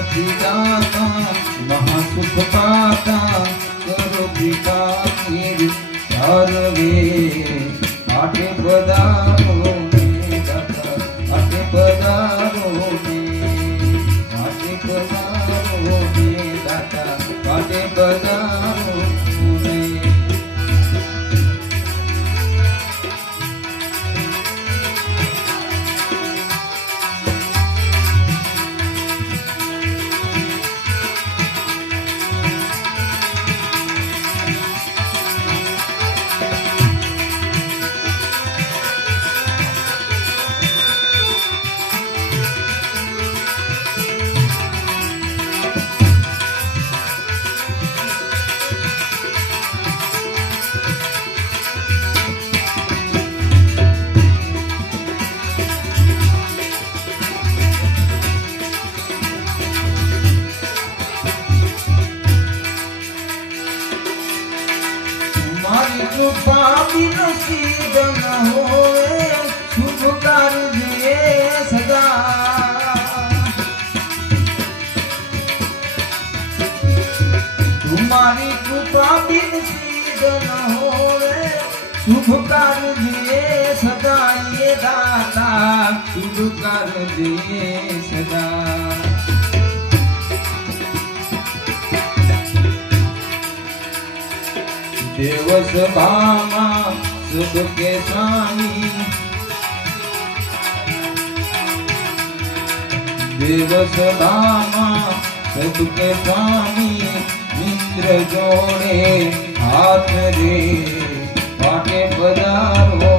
सती नामा महा सुख पाप मारी कृपा बिन सीध न होवे। शुभ कर दिए सदा ये दाता। शुभ कर दिए सदा। देवस भामा सुख के स्वामी देवस भामा सुख के स्वामी મિત્ર જોડે હાથ રે પાટે પધારો.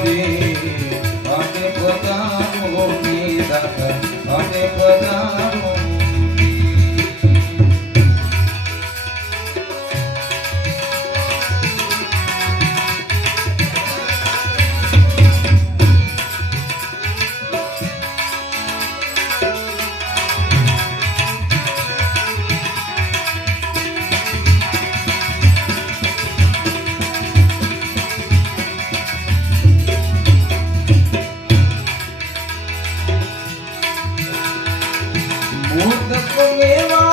pode ஊத்தப்பமே வா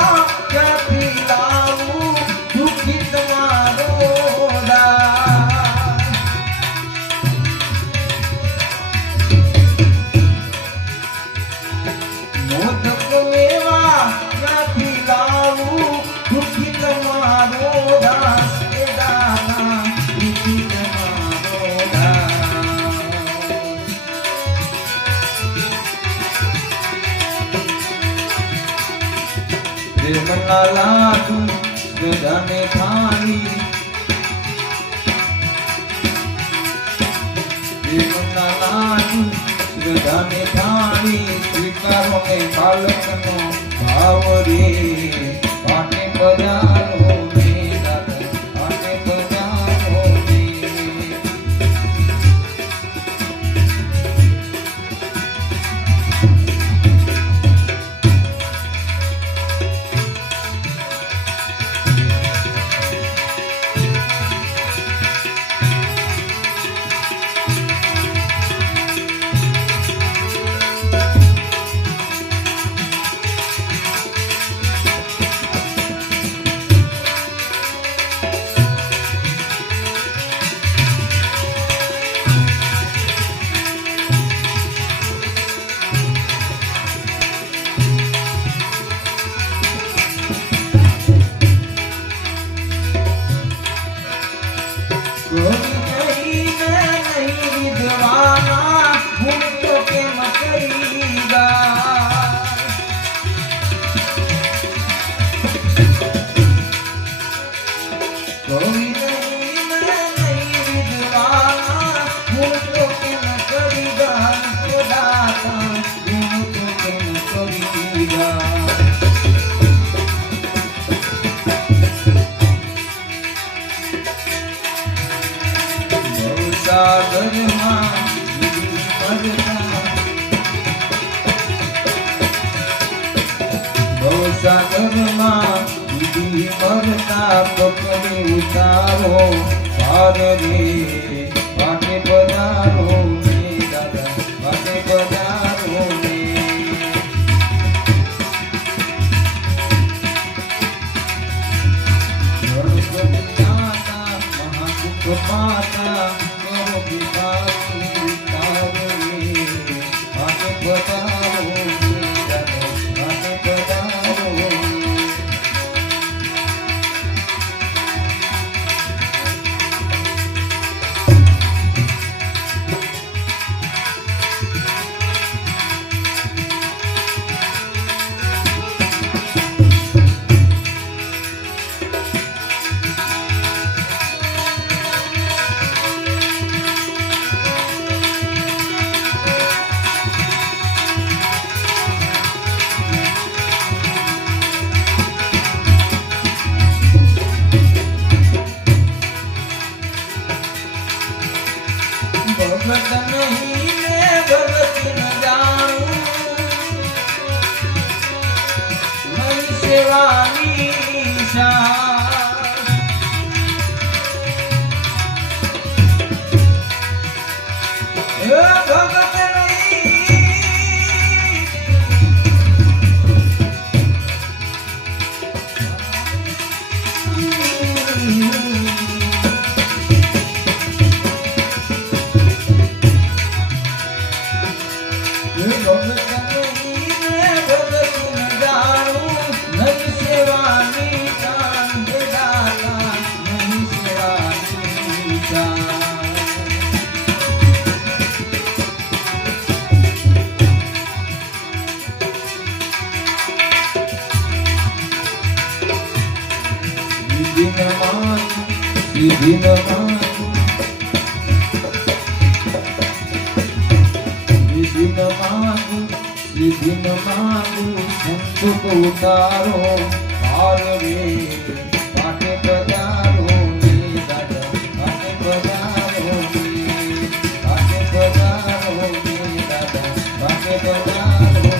શ્રીફળના લાડુ શ્રદ્ધાને થાળી શ્રીફળના લાડુ શ્રદ્ધાને થાળી સ્વીકારો ને બાળકનો ભાવ રે પાટે પધારો Good. સાગરમાં દીદી મરતા પકડી ઉતારો પાર રે પાટે પધારો રે દાદા પાટે પધારો રે ગણપતિ દાતા મહાદુઃખ માતા रानी विभिन्न मागु संत को उतारो और रे पाटे पधारो रे दादा पाटे पधारो रे पाटे पधारो रे दादा पाटे पधारो